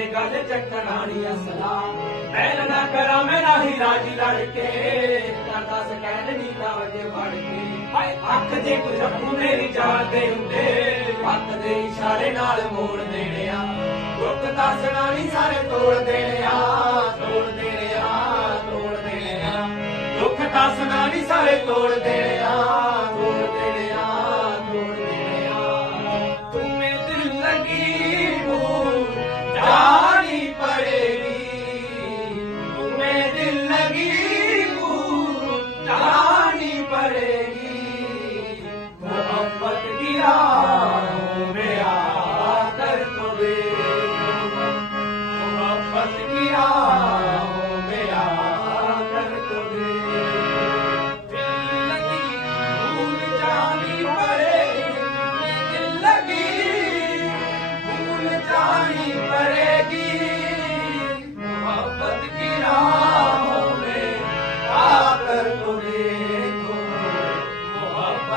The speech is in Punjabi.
ਅੱਜ ਗੱਲ ਚੱਕਰਾਣੀ ਅਸਲਾ ਮੈਂ ਨਾ ਕਰਾਂ, ਮੈਂ ਨਹੀਂ ਰਾਜੀ ਲੜ ਕੇ ਕਰਦਾ ਸਕੈਨ ਨਹੀਂ ਦਾ ਵਜੇ ਵੜ ਕੇ। ਹਾਏ, ਅੱਖ ਜੇ ਕੁਝ ਰੱਖੂ ਮੇਰੀ ਜਾਨ ਦੇ ਉੱਤੇ। ਹੱਥ ਦੇ ਇਸ਼ਾਰੇ ਨਾਲ ਮੋੜ ਦੇਣਿਆ। ਦੁੱਖ ਦੱਸਣਾ ਨਹੀਂ ਸਾਰੇ ਤੋੜ ਦੇਣਿਆ। ਤੋੜ ਦੇਣਿਆ ਤੋੜ ਦੇਣਿਆ। ਦੁੱਖ ਦੱਸਣਾ ਨਹੀਂ ਸਾਰੇ ਤੋੜ ਦੇਣਿਆ। ਤੋੜ ਦੇਣਿਆ ਤੋੜ ਦੇਣਿਆ। ਤੁਮੇ ਦਿਲ ਲਗੀ